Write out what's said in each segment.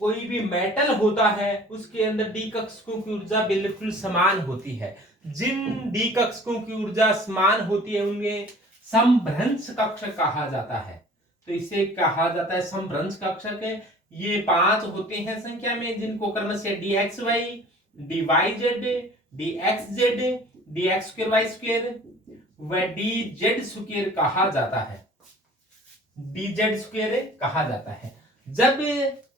कोई भी मेटल होता है उसके अंदर डी कक्षकों की ऊर्जा बिल्कुल समान होती है। जिन डी कक्षकों की ऊर्जा समान होती है उन्हें समभ्रंश कक्षक कहा जाता है। तो इसे कहा जाता है समभ्रंश कक्षक। ये 5 होते हैं संख्या में, जिनको क्रम से D X Y, D Y Z, D X Z, D X square Y square व डी जेड स्क्वायर कहा जाता है। डी जेड स्क्वायर कहा जाता है। जब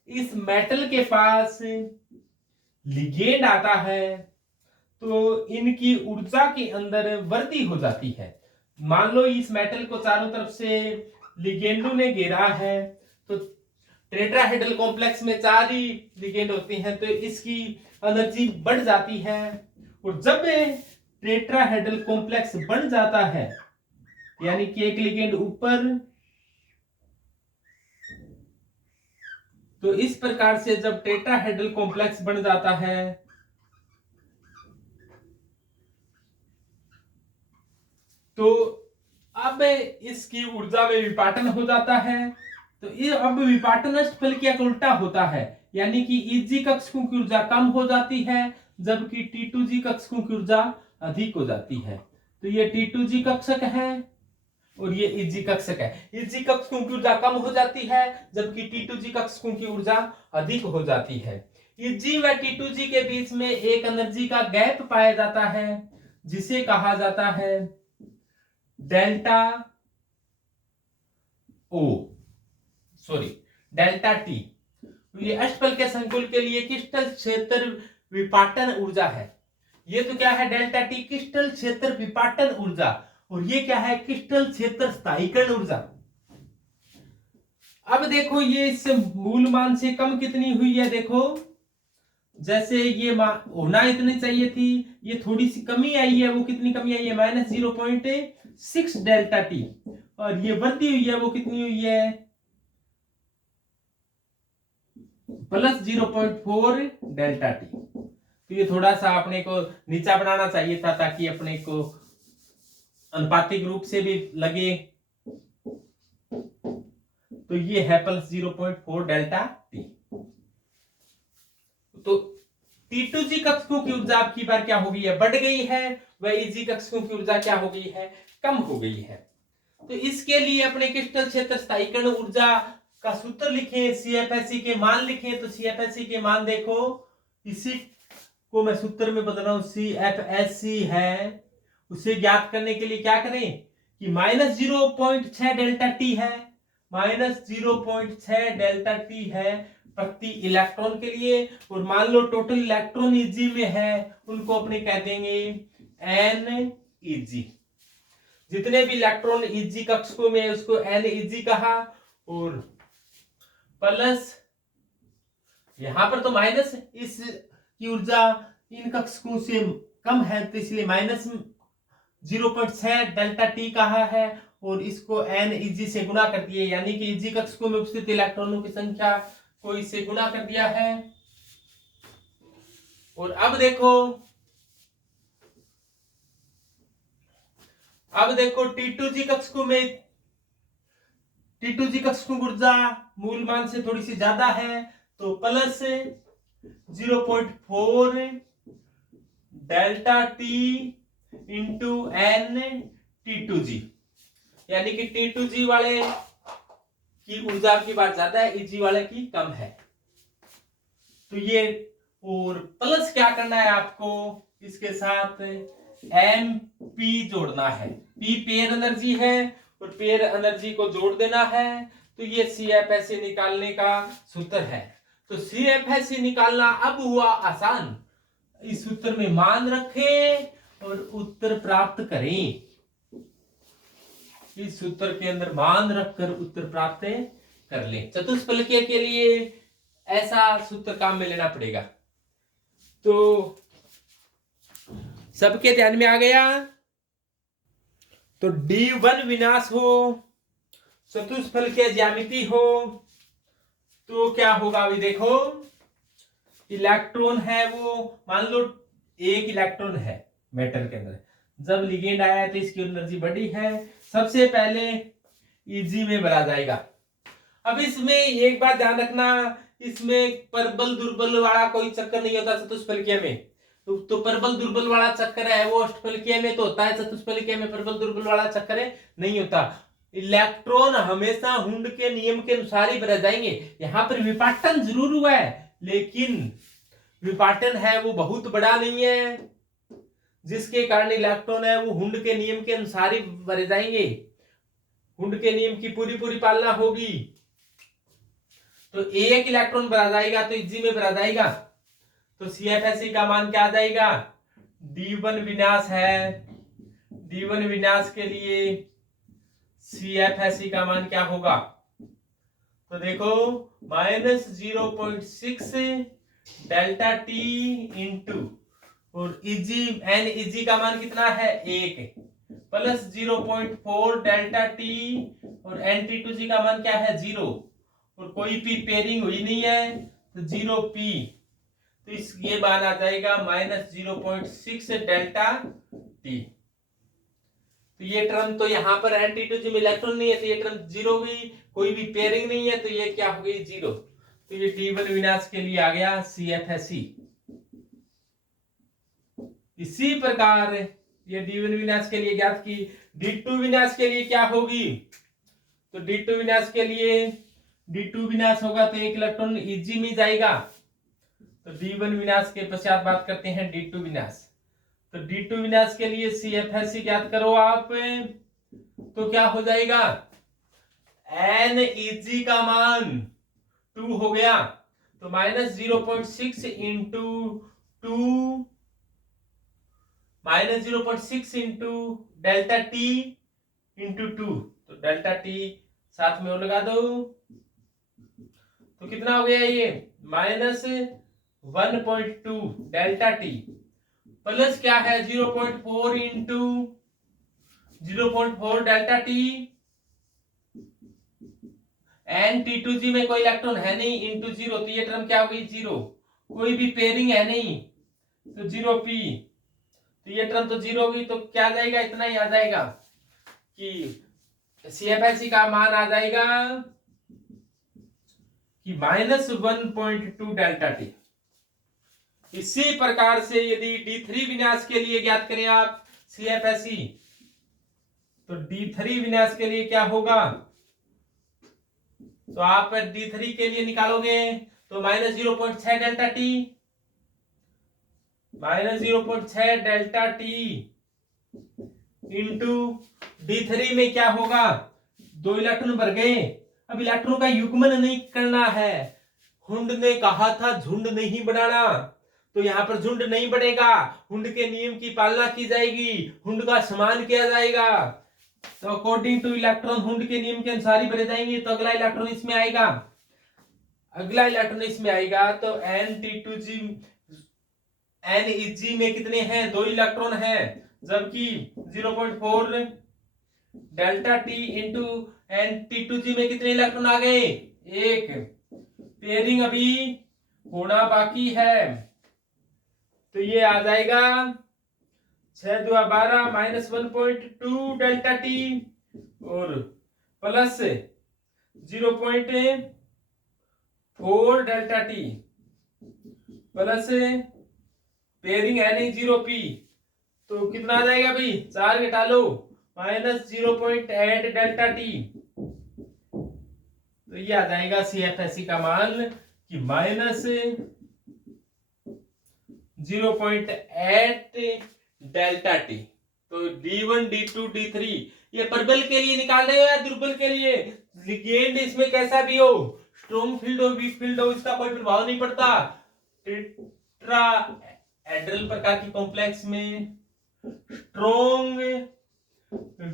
इस मेटल के पास लिगेंड आता है तो इनकी ऊर्जा के अंदर वृद्धि हो जाती है। मान लो इस मेटल को चारों तरफ से लिगेंडों ने घेरा है, तो टेट्राहेड्रल कॉम्प्लेक्स में 4 ही लिगेंड होते हैं, तो इसकी एनर्जी बढ़ जाती है। और जब टेट्राहेड्रल कॉम्प्लेक्स बढ़ जाता है, यानी कि एक लिगेंड ऊपर, तो इस प्रकार से जब टेट्राहेड्रल कॉम्प्लेक्स बन जाता है तो अब इसकी ऊर्जा में विपाटन हो जाता है। तो ये अब विपाटन अष्टफल की उल्टा होता है, यानी कि Eg कक्षकों की ऊर्जा कम हो जाती है जबकि T2G कक्षकों की ऊर्जा अधिक हो जाती है। तो ये T2G कक्षक है और ये Eg कक्षक है। Eg कक्षकों की ऊर्जा कम हो जाती है जबकि T2G कक्षकों की ऊर्जा अधिक हो जाती है। Eg व T2G के बीच में एक एनर्जी का गैप पाया जाता है जिसे कहा जाता है डेल्टा टी। ये अष्टफल के संकुल के लिए क्रिस्टल क्षेत्र विपाटन ऊर्जा है। ये तो क्या है, डेल्टा टी क्रिस्टल क्षेत्र विपाटन ऊर्जा, और ये क्या है, क्रिस्टल क्षेत्र स्थायीकरण ऊर्जा। अब देखो ये इस मूल मान से कम कितनी हुई है, देखो जैसे ये होना इतनी चाहिए थी, ये थोड़ी सी कमी आई है। वो कितनी कमी आई है, -0.6 डेल्टा टी, और ये वृद्धि हुई है, वो कितनी हुई है, +0.4 डेल्टा टी। तो ये थोड़ा सा अपने को नीचा बनाना चाहिए था ताकि अपने को अनुपातिक रूप से भी लगे। तो ये है +0.4 डेल्टा टी। तो T2G कक्षकों की ऊर्जा आपकी बार क्या हो गई है, बढ़ गई है, व Eg कक्षकों की ऊर्जा क्या हो गई है, कम हो गई है। तो इसके लिए अपने क्रिस्टल क्षेत्र स्थायीकरण ऊर्जा का सूत्र लिखें, CFSE के मान लिखें। तो CFSE के मान देखो, इसी को मैं सूत्र में बदल रहा हूं, CFSE है, उसे ज्ञात करने के लिए क्या करें कि -0.6 डेल्टा टी है, -0.6 डेल्टा टी है प्रति इलेक्ट्रॉन के लिए। और मान लो टोटल इलेक्ट्रॉन Eg में है, उनको अपने कह देंगे NEG। जितने भी इलेक्ट्रॉन Eg कक्षकों में उसको NEG कहा, और प्लस यहां पर तो माइनस इस की ऊर्जा इन कक्षकों से कम है, तो इसलिए -0.6 डेल्टा टी कहा है, और इसको NEG से गुणा कर दिए, यानी कि Eg कक्षकों में उपस्थित इलेक्ट्रॉनों की संख्या को इससे गुणा कर दिया है। और अब देखो T2G कक्षकों में, T2G कक्षकों की ऊर्जा मूल मान से थोड़ी सी ज्यादा है, तो +0.4 delta T into N T2G, यानी कि T2G वाले की ऊर्जा की बात ज्यादा है, Eg वाले की कम है। तो ये, और प्लस क्या करना है आपको, इसके साथ MP जोड़ना है। P पेयर एनर्जी है और पेयर एनर्जी को जोड़ देना है। तो ये CFSE निकालने का सूत्र है। तो CFSE निकालना अब हुआ आसान। इस सूत्र में मान रखें और उत्तर प्राप्त करें। इस सूत्र के अंदर मान रखकर उत्तर प्राप्त कर लें। चतुष्फलकीय के लिए ऐसा सूत्र काम में लेना पड़ेगा। तो सबके ध्यान में आ गया। तो D1 विनाश हो, चतुष्फलकीय ज्यामिति हो, तो क्या होगा, अभी देखो इलेक्ट्रॉन है, वो मान लो एक इलेक्ट्रॉन है मेटल के अंदर, जब लिगेंड आया तो इसकी एनर्जी बढ़ी है, सबसे पहले Eg में भरा जाएगा। अब इसमें एक बात ध्यान रखना इसमें प्रबल दुर्बल वाला कोई चक्कर नहीं होता चतुष्फलकीय में। तो प्रबल दुर्बल वाला चक्कर है वो अष्टफलकीय में तो होता है, चतुष्फलकीय में प्रबल दुर्बल वाला चक्कर है नहीं होता। इलेक्ट्रॉन हमेशा हुंड के नियम के अनुसार ही भरे जाएंगे। यहां पर विपाटन जरूर हुआ है, लेकिन विपाटन है वो बहुत बड़ा नहीं है, जिसके कारण इलेक्ट्रॉन है वो हुंड के नियम के अनुसार ही भरे जाएंगे। हुंड के नियम की पूरी पूरी पालना होगी तो एक इलेक्ट्रॉन भरा जाएगा, तो इजी में भरा जाएगा। तो CFSE का मान क्या आ जाएगा? D1 विन्यास है, D1 विन्यास के लिए CFSE का मान क्या होगा? तो देखो -0.6 डेल्टा T इंटू और Eg का मान कितना है 1 प्लस 0.4 डेल्टा T और Nt2G का मान क्या है 0 और कोई भी पेयरिंग हुई नहीं है तो 0p, तो इस ये मान आ जाएगा -0.6 डेल्टा T। तो ये टर्म तो यहाँ पर Nt2G में इलेक्ट्रॉन नहीं है तो ये टर्म 0 हुई, कोई भी पेयरिंग नहीं है तो ये क्या हो गई 0। तो ये D1 विन्यास के लिए आ गया CFSE। इसी प्रकार ये D1 विन्यास के लिए ज्ञात की D2 विन्यास के लिए क्या होगी? तो D2 विन्यास के लिए D2 विन्यास होगा तो एक इलेक्ट्रॉन Eg में जाएगा। तो D1 विन्यास के पश्चात बात करते हैं D2 विन्यास। तो D2 विन्यास के लिए CFSE ज्ञात करो आप, तो क्या हो जाएगा Neg का मान 2 हो गया, तो -0.6 into 2 -0.6 into delta T into 2, तो डेल्टा T साथ में और लगा दो तो कितना हो गया ये -1.2 डेल्टा T प्लस क्या है 0.4 इंटू 0.4 डेल्टा T Nt2G में कोई इलेक्ट्रॉन है नहीं इंटू 0, तो ये टर्म क्या हो गई 0, कोई भी पेयरिंग है नहीं तो 0p, तो ये टर्म तो 0 होगी तो क्या जाएगा इतना ही आ जाएगा कि CFSE का मान आ जाएगा कि -1.2 डेल्टा T। इसी प्रकार से यदि D3 विन्यास के लिए ज्ञात करें आप CFSE, तो D3 विन्यास के लिए क्या होगा? तो आप D3 के लिए निकालोगे तो -0.6 delta T, -0.6 delta T into D3 में क्या होगा? 2 इलेक्ट्रॉन भर गए। अब इलेक्ट्रॉन का युग्मन नहीं करना है, हुंड ने कहा था झुंड नहीं बनाना, तो यहाँ पर झुंड नहीं बनेगा, हुंड के नियम की पालना की जाएगी, हुंड का सम्मान किया जाएगा। तो अकॉर्डिंग टू इलेक्ट्रॉन हुंड के नियम के अनुसार ही भरे जाएंगे। तो अगला इलेक्ट्रॉन इसमें आएगा, अगला इलेक्ट्रॉन इसमें आएगा तो Nt2G Neg में कितने हैं 2 इलेक्ट्रॉन हैं, जबकि 0.4 डेल्टा T इंटू Nt2G में कितने इलेक्ट्रॉन आ गए 1, पेयरिंग अभी होना बाकी है। तो ये आ जाएगा 6 2 12 -1.2 डेल्टा T और plus 0.4 delta T plus pairing है नहीं 0p, तो कितना आ जाएगा भाई 4 घटा लो -0.8 डेल्टा T। तो ये आ जाएगा CFSE का मान कि -0.8 डेल्टा T। तो D1 D2 D3 ये प्रबल के लिए निकाल रहे हो या दुर्बल के लिए? लिगेंड इसमें कैसा भी हो, स्ट्रॉन्ग फील्ड हो वीक फील्ड हो, इसका कोई प्रभाव नहीं पड़ता। टेट्राहेड्रल प्रकार की कॉम्प्लेक्स में स्ट्रॉन्ग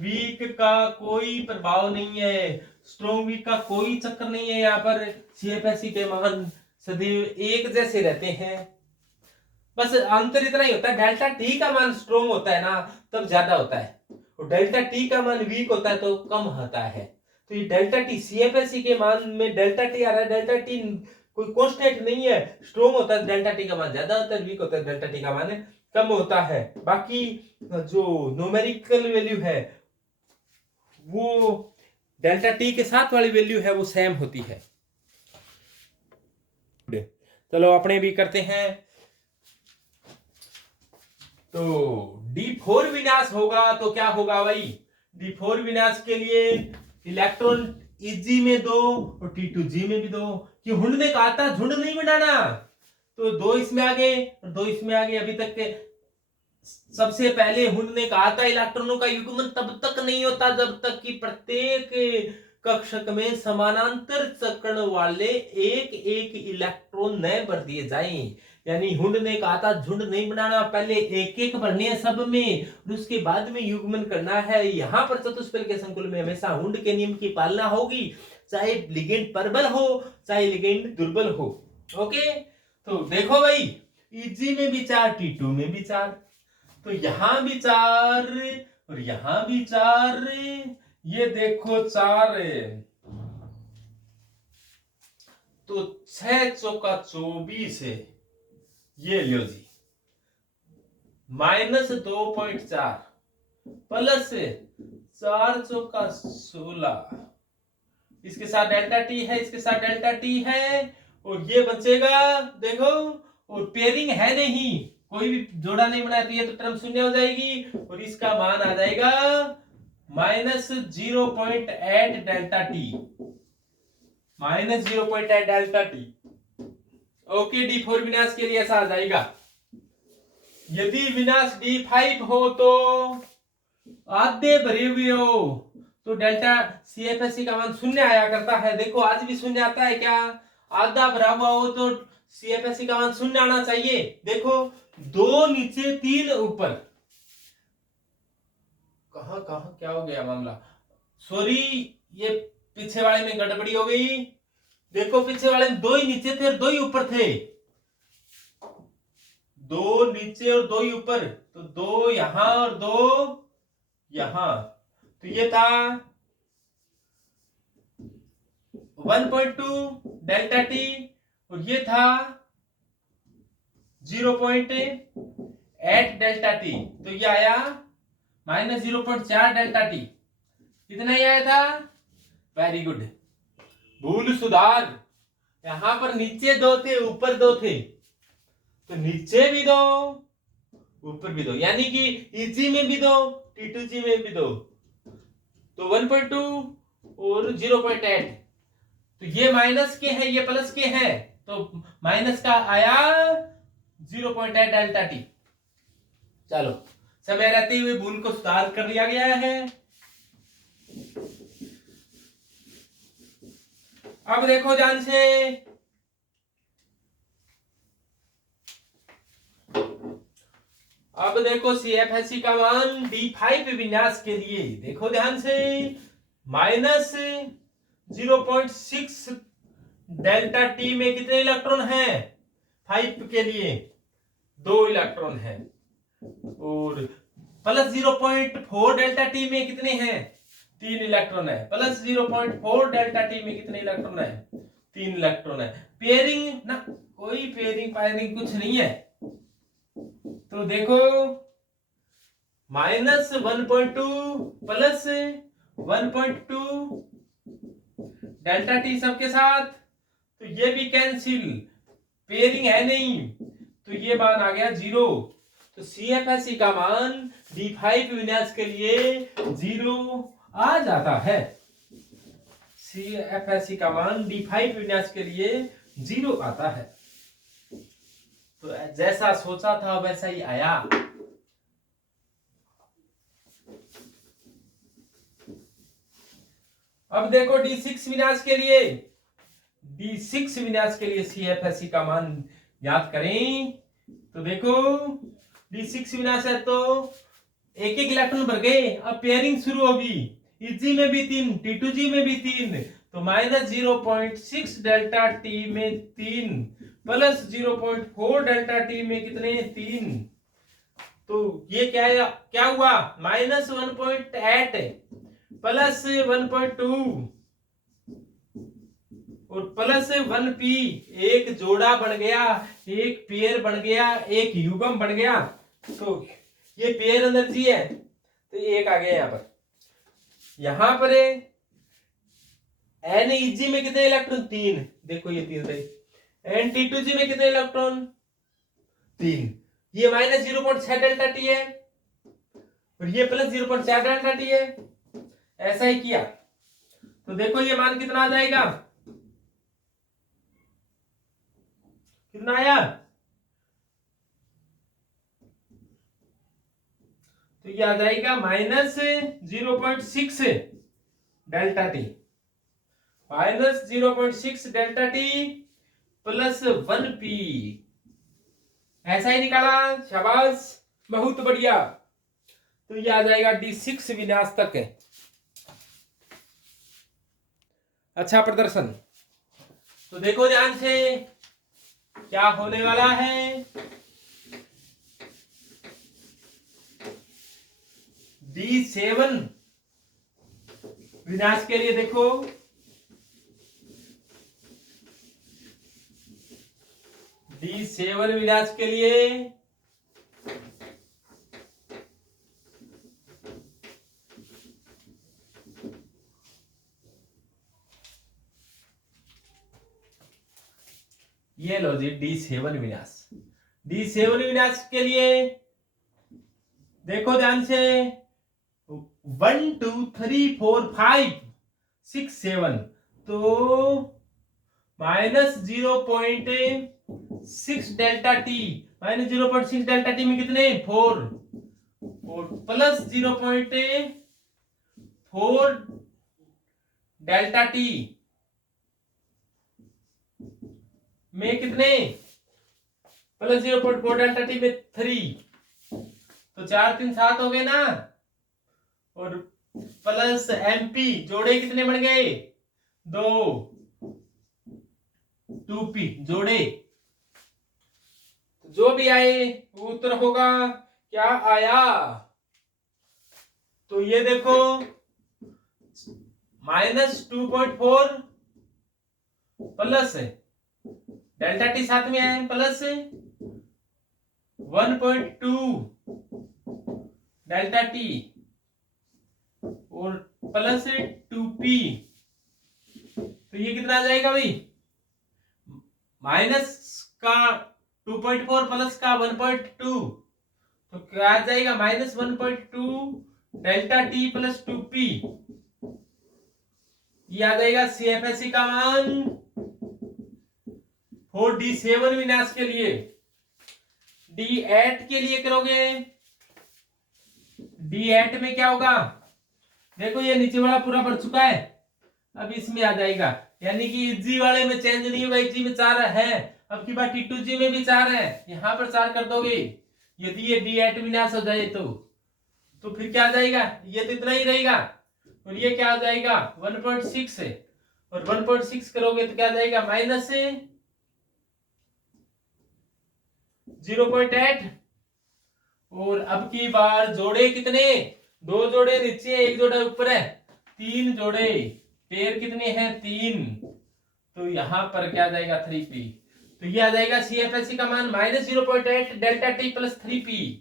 वीक का कोई प्रभाव नहीं है, स्ट्रॉन्ग वीक का कोई चक्कर नहीं है। यहाँ पर CFSE के मान सदैव एक जैसे रहते हैं, बस अंतर इतना ही होता है डेल्टा T का मान स्ट्रॉन्ग होता है ना तब ज्यादा होता है, और डेल्टा T का मान वीक होता है तो कम होता है। तो ये डेल्टा T CFSE के मान में डेल्टा T आ रहा है, डेल्टा T कोई कांस्टेंट नहीं है, स्ट्रॉन्ग होता है डेल्टा T का मान ज्यादा होता है, वीक होता है डेल्टा T का मान कम होता है। बाकी जो न्यूमेरिकल वैल्यू है वो डेल्टा T के साथ वाली वैल्यू है वो सेम होती है। चलो अपने भी करते हैं। तो D4 विन्यास होगा तो क्या होगा भाई, D4 विन्यास के लिए इलेक्ट्रॉन Eg में 2 और T2G में भी 2। कि हुंड ने कहा था झुंड नहीं बनाना, तो 2 इसमें आ गए और 2 इसमें आ गए। अभी तक के सबसे पहले हुंड ने कहा था इलेक्ट्रॉनों का युग्मन तब तक नहीं होता जब तक कि प्रत्येक कक्षक में समानांतर चक्रण वाले एक एक इलेक्ट्रॉन न भर दिए जाएं। यानी हुंड ने कहा था झुंड नहीं बनाना, पहले एक एक भरने हैं सब में और उसके बाद में युग्मन करना है। यहाँ पर चतुष्फल के संकुल में हमेशा हुंड के नियम की पालना होगी, चाहे लिगेंड प्रबल हो चाहे लिगेंड दुर्बल हो। ओके, तो देखो भाई Eg में भी 4, T2 में भी 4, तो यहां भी 4 और यहां भी 4, ये देखो 4 तो 6 चौका 24 है। ये लियो जी -2.4 प्लस 4 चौका 16, इसके साथ डेल्टा टी है, इसके साथ डेल्टा टी है और ये बचेगा देखो, और पेयरिंग है नहीं, कोई भी जोड़ा नहीं बनाया तो ये तो टर्म शून्य हो जाएगी और इसका मान आ जाएगा -0.8 delta T, -0.8 delta T. Okay, D4 विन्यास के लिए ऐसा आ जाएगा। यदि विन्यास D5 हो तो आधे भरे हुए हो तो डेल्टा CFSE का मान शून्य आया करता है। देखो आज भी शून्य आता है क्या, आधा भरा हुआ हो तो CFSE का मान शून्य आना चाहिए। देखो 2 नीचे 3 ऊपर, कहां कहां क्या हो गया मामला, सॉरी ये पीछे वाले में गड़बड़ी हो गई। देखो पीछे वाले में 2 ही नीचे थे और 2 ही ऊपर थे, 2 नीचे और 2 ही ऊपर, तो 2 यहां और 2 यहां, तो ये था 1.2 डेल्टा टी और ये था 0.8 डेल्टा टी, तो ये आया -0.4 डेल्टा टी। कितना ही आया था, वेरी गुड, भूल सुधार। यहां पर नीचे 2 थे ऊपर 2 थे, तो नीचे भी 2 ऊपर भी 2, यानी कि Eg में भी 2 T2G में भी 2, तो 1.2 और 0.8, तो ये माइनस के हैं ये प्लस के हैं, तो माइनस का आया 0.8 डेल्टा टी। चलो समय रहते हुए भूल को सुधार कर लिया गया है। अब देखो ध्यान से, अब देखो CFSE का मान D5 विन्यास के लिए देखो ध्यान से, -0.6 डेल्टा टी में कितने इलेक्ट्रॉन हैं, 5 के लिए 2 इलेक्ट्रॉन हैं, और प्लस 0.4 डेल्टा टी में कितने हैं, 3 इलेक्ट्रॉन है, प्लस 0.4 डेल्टा टी में कितने इलेक्ट्रॉन है, 3 इलेक्ट्रॉन है। पेयरिंग ना, कोई पेयरिंग पायरिंग कुछ नहीं है, तो देखो -1.2 प्लस 1.2 डेल्टा टी सबके साथ, तो ये भी कैंसिल, पेयरिंग है नहीं, तो ये मान आ गया 0। तो CFSE का मान D5 विन्यास के लिए 0 आ जाता है। CFSE का मान D5 विन्यास के लिए 0 आता है। तो जैसा सोचा था वैसा ही आया। अब देखो D6 विन्यास के लिए, D6 विन्यास के लिए CFSE का मान याद करें, तो देखो D6 विन्यास है तो एक एक इलेक्ट्रॉन भर गए, अब पेयरिंग शुरू होगी, Eg में भी 3 T2G में भी 3, तो -0.6 डेल्टा टी में 3 प्लस 0.4 डेल्टा टी में कितने 3, तो ये क्या हुआ -1.8 प्लस 1.2 और प्लस 1p, एक जोड़ा बन गया, एक पेयर बन गया, एक युग्म बन गया, तो ये पेयर एनर्जी है, तो एक आ गया यहां पर NEG में कितने इलेक्ट्रॉन 3, देखो ये 3 रहे, N-T2G में कितने इलेक्ट्रॉन? 3। ये माइनस 0.6 डेल्टा टी है और ये प्लस 0.4 डेल्टा टी है। ऐसा ही किया तो देखो ये मान कितना आ जाएगा, कितना आया? तो ये आ जाएगा minus 0.6 delta T, minus 0.6 delta T plus 1p। ऐसा ही निकाला, शाबाश, बहुत बढ़िया। तो ये आ जाएगा D6 विन्यास तक है। अच्छा प्रदर्शन। तो देखो ध्यान से क्या होने वाला है। D7 विन्यास के लिए देखो, D7 विन्यास के लिए ये लो जी D7 विन्यास। D7 विन्यास के लिए देखो ध्यान से 1 2 3 4 5 6 7, तो minus 0.6 delta T, minus 0.6 delta T में कितने 4 और प्लस 0.4 डेल्टा टी में कितने, प्लस 0.4 डेल्टा टी में 3, तो 4 3 7 हो गए ना, और प्लस एमपी जोड़े कितने बन गए 2, 2p जोड़े, जो भी आए वो उत्तर होगा। क्या आया? तो ये देखो माइनस 2.4 प्लस डेल्टा टी साथ में है प्लस 1.2 डेल्टा टी और प्लस 2p, तो ये कितना आ जाएगा भाई, माइनस का 2.4 प्लस का 1.2, तो क्या आ जाएगा minus 1.2 delta T plus 2p। ये आ जाएगा CFSE का मान और D7 विन्यास के लिए। D8 के लिए करोगे, D8 में क्या होगा, देखो ये नीचे वाला पूरा भर चुका है, अब इसमें आ जाएगा, यानी कि इजी वाले में चेंज नहीं होगा, इजी में 4 है, अब की बात T2G में भी 4 है, यहां पर 4 कर दोगे, यदि ये D8 विन्यास हो जाए तो फिर क्या आ जाएगा, ये तो इतना ही रहेगा, और ये क्या आ जाएगा 1.6 है, और 1.6 करोगे तो क्या आ जाएगा माइनस 0.8, और अब की बार जोड़े कितने, 2 जोड़े नीचे, 1 जोड़ा ऊपर है, 3 जोड़े, पेयर कितने हैं 3, तो यहां पर क्या आ जाएगा 3p, तो ये आ जाएगा CFSE का मान minus 0.8 delta T plus 3p।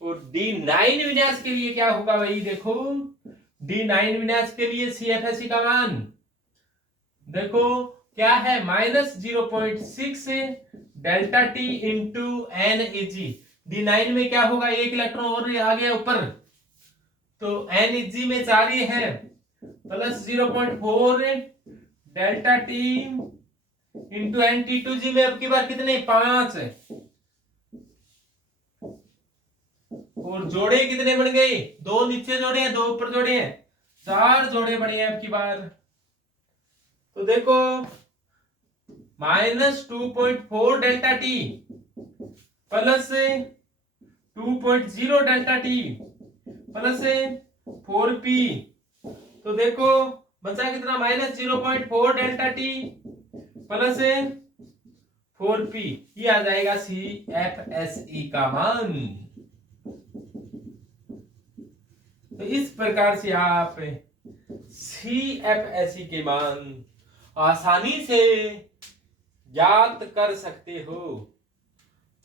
और D9 विन्यास के लिए क्या होगा भाई, देखो D9 विन्यास के लिए CFSE का मान देखो क्या है, minus 0.6 delta T into NEG। D9 में क्या होगा, एक इलेक्ट्रॉन और आ गया ऊपर, तो NEG में 4 ही है, plus 0.4 delta T into N-T2G में अब की बार कितने 5, और जोड़े कितने बन गए, 2 नीचे जोड़े हैं, 2 ऊपर जोड़े हैं, 4 जोड़े बने हैं अब की बार। तो देखो minus 2.4 delta T plus 2.0 delta T plus 4p, तो देखो बचा कितना minus 0.4 delta T plus 4p, ये आ जाएगा CFSE का मान। तो इस प्रकार से आप CFSE के मान आसानी से ज्ञात कर सकते हो।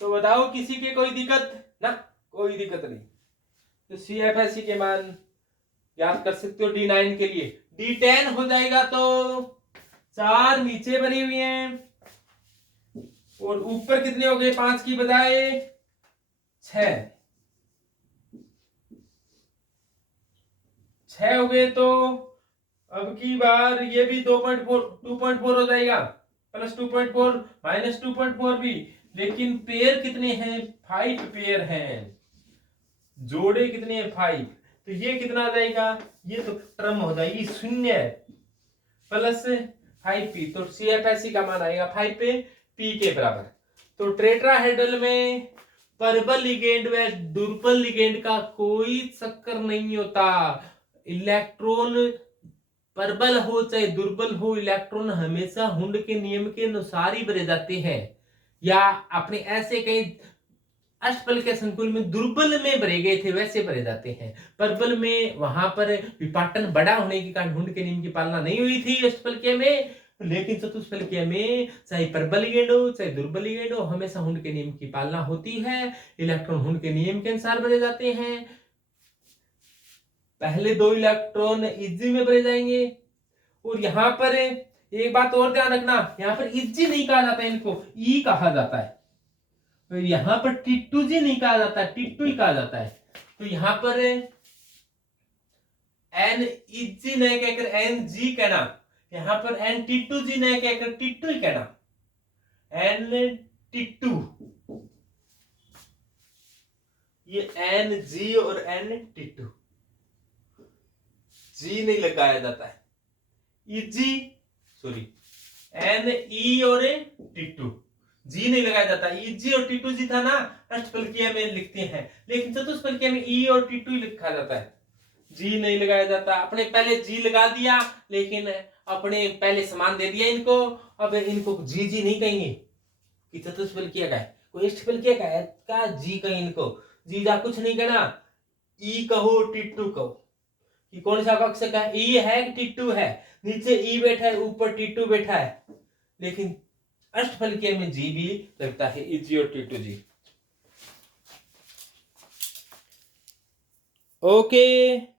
तो बताओ किसी के कोई दिक्कत ना, कोई दिक्कत नहीं, तो CFSE के मान ज्ञात कर सकते हो D9 के लिए। D10 हो जाएगा तो 4 नीचे बनी हुई हैं और ऊपर कितने हो गए 5 की बजाय 6 हो गए। तो अब की बार ये भी 2.4 हो जाएगा, प्लस 2.4 माइनस 2.4 भी। लेकिन पेयर कितने हैं? 5 पेयर हैं। जोड़े कितने हैं? 5। तो ये कितना आ जाएगा? ये तो टर्म हो जाएगी 0 प्लस 5p। तो CFSE का मान आएगा 5 p के बराबर। तो टेट्राहेड्रल में परबल लिगेंड व दुर्बल लिगेंड का कोई चक्कर नहीं होता। इलेक्ट्रॉन परबल हो चाहे दुर्बल हो, इलेक्ट्रॉन हमेशा हुंड के नियम के अनुसार ही भरे जाते हैं, या अपने ऐसे कई अष्टफल के संकुल में दुर्बल में भरे गए थे वैसे भरे जाते हैं। परबल में वहां पर विपाटन बड़ा होने के कारण हुंड के नियम की पालना नहीं हुई थी अष्टफलकीय में। लेकिन चतुष्फलकीय में चाहे परबल लिगेंड हो चाहे दुर्बल लिगेंड हो, हमेशा हुंड के नियम की पालना होती है। इलेक्ट्रॉन हुंड के नियम के अनुसार भरे जाते हैं। पहले 2 इलेक्ट्रॉन इजी में भरे जाएंगे। और यहां पर एक बात और ध्यान रखना, यहां पर इजी नहीं कहा जाता है, इनको ई कहा जाता है। तो यहां पर टिट्टू जी नहीं कहा जाता, टिट्टू ही कहा जाता है। तो यहां पर एन इजी नहीं कहकर एन जी कहना, यहां पर एन टिट्टू जी नहीं कहकर टिट्टू ही कहना, एन टिट्टू। ये एन जी और एन टिट्टू, जी नहीं लगाया जाता है। इजी सॉरी एन ई और टिट्टू, जी नहीं लगाया जाता। इजी और टिट्टू जी था ना अष्टफलकीय में लिखते हैं, लेकिन चतुष्फलकीय में ई और टिट्टू ही लिखा जाता है, जी नहीं लगाया जाता। अपने पहले जी लगा दिया, लेकिन अपने पहले समान दे दिया इनको, अब इनको जी नहीं कहेंगे कि चतुष्फलकीय का है, कोई अष्टफलकीय का है का जी कहें इनको, जी जा कुछ नहीं कहना। ई कहो टिट्टू कहो कि कौन सा कक्षक है, ई है कि टिट्टू है। नीचे ई बैठा है, ऊपर टिट्टू बैठा है, लेकिन अष्टफलकीय में जी भी लगता है, इजी और टिट्टू जी। ओके।